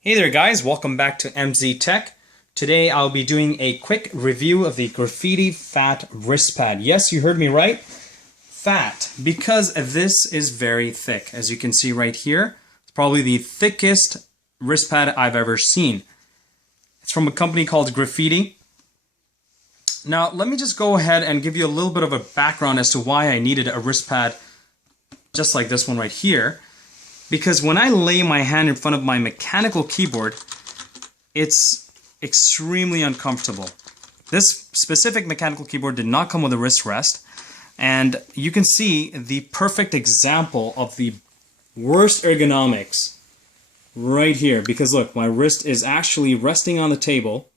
Hey there guys, welcome back to MZ Tech. Today I'll be doing a quick review of the Grifiti Fat Wristpad. Yes, you heard me right. Fat, because this is very thick. As you can see right here, it's probably the thickest wristpad I've ever seen. It's from a company called Grifiti. Now let me just go ahead and give you a little bit of a background as to why I needed a wristpad just like this one right here. Because when I lay my hand in front of my mechanical keyboard, it's extremely uncomfortable. This specific mechanical keyboard did not come with a wrist rest, and you can see the perfect example of the worst ergonomics right here. Because look, my wrist is actually resting on the table.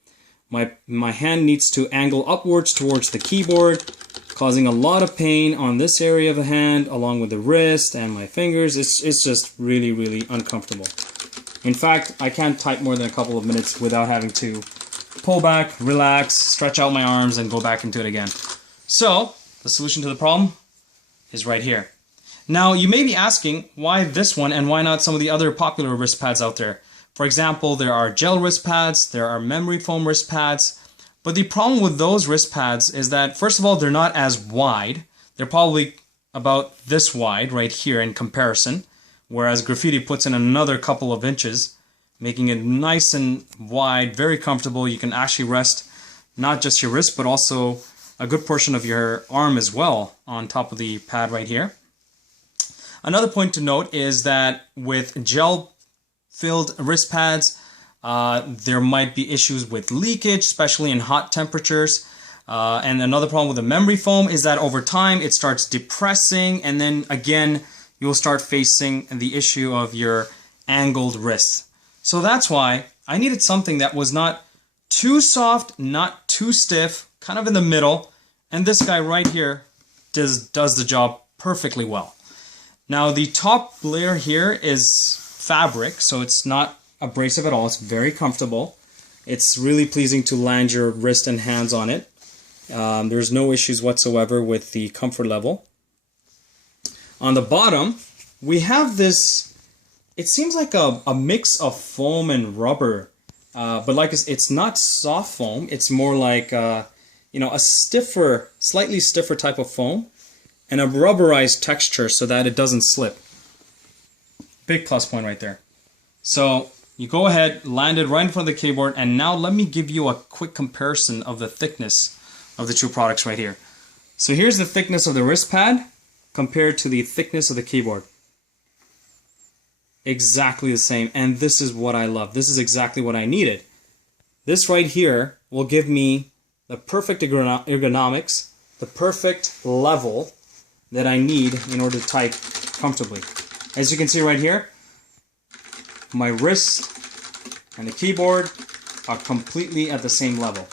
My hand needs to angle upwards towards the keyboard, causing a lot of pain on this area of the hand, along with the wrist and my fingers. It's just really, really uncomfortable. In fact, I can't type more than a couple of minutes without having to pull back, relax, stretch out my arms, and go back into it again. So, the solution to the problem is right here. Now, you may be asking, why this one and why not some of the other popular wrist pads out there? For example, there are gel wrist pads, there are memory foam wrist pads. But the problem with those wrist pads is that, first of all, they're not as wide. They're probably about this wide right here in comparison, whereas Grifiti puts in another couple of inches, making it nice and wide, very comfortable. You can actually rest not just your wrist, but also a good portion of your arm as well on top of the pad right here. Another point to note is that with gel-filled wrist pads, there might be issues with leakage, especially in hot temperatures. And another problem with the memory foam is that over time it starts depressing, and then again you'll start facing the issue of your angled wrist. So that's why I needed something that was not too soft, not too stiff, kind of in the middle, and this guy right here does the job perfectly well. Now the top layer here is fabric, so it's not abrasive at all. It's very comfortable. It's really pleasing to land your wrist and hands on it. There's no issues whatsoever with the comfort level. On the bottom, we have this, it seems like a mix of foam and rubber, but like it's not soft foam. It's more like a stiffer, slightly stiffer type of foam, and a rubberized texture so that it doesn't slip. Big plus point right there. So you go ahead, land it right in front of the keyboard, and now let me give you a quick comparison of the thickness of the two products right here. So here's the thickness of the wrist pad compared to the thickness of the keyboard. Exactly the same, and this is what I love. This is exactly what I needed. This right here will give me the perfect ergonomics, the perfect level that I need in order to type comfortably. As you can see right here, my wrist and the keyboard are completely at the same level,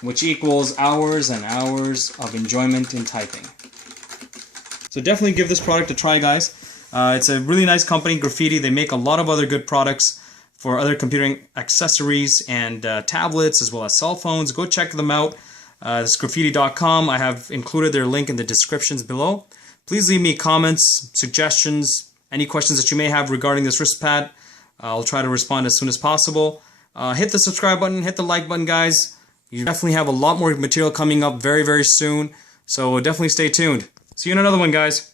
which equals hours and hours of enjoyment in typing. So definitely give this product a try, guys. It's a really nice company, Grifiti. They make a lot of other good products for other computing accessories and tablets, as well as cell phones. Go check them out. It's grifiti.com. I have included their link in the descriptions below. Please leave me comments, suggestions, any questions that you may have regarding this wristpad. I'll try to respond as soon as possible. Hit the subscribe button, hit the like button, guys. You definitely have a lot more material coming up very, very soon. So definitely stay tuned. See you in another one, guys.